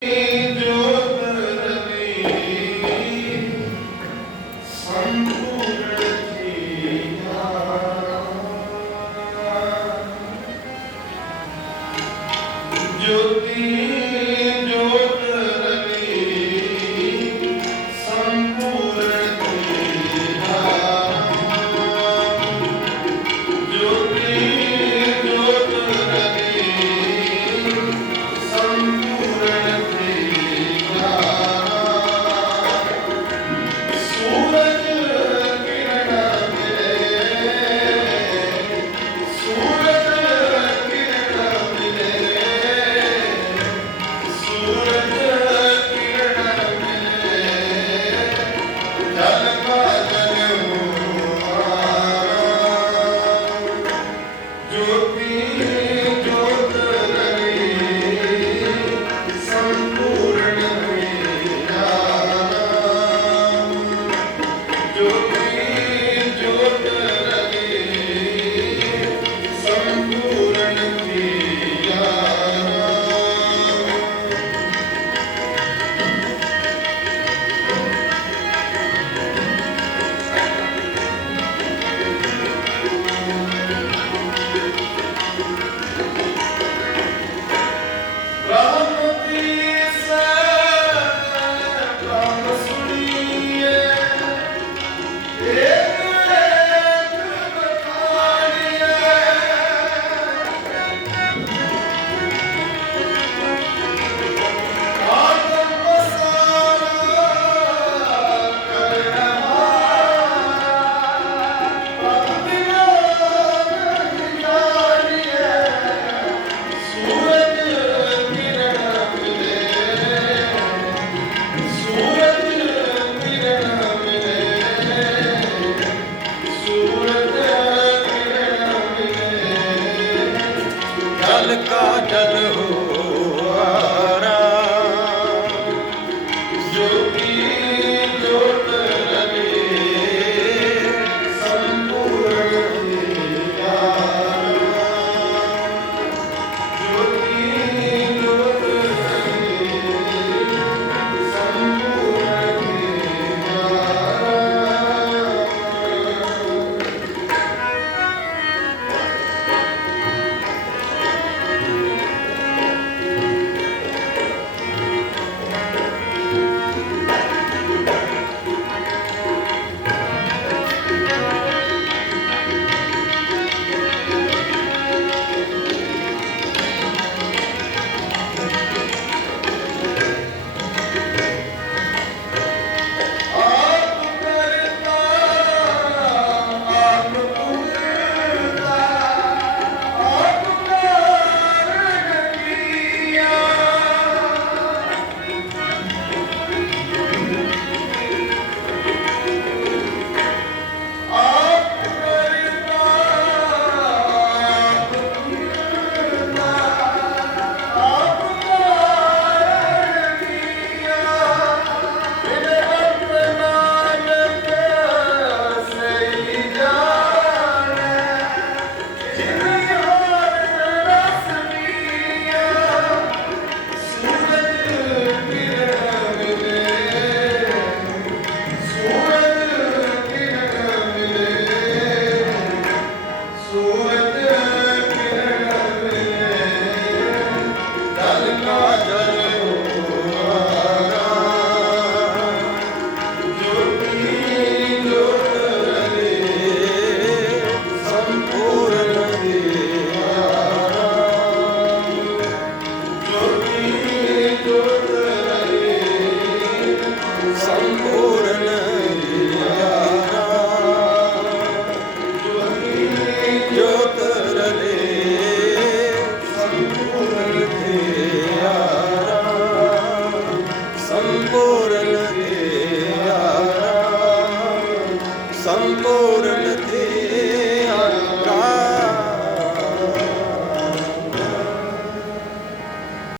Angel. ਸੰਪੂਰਨ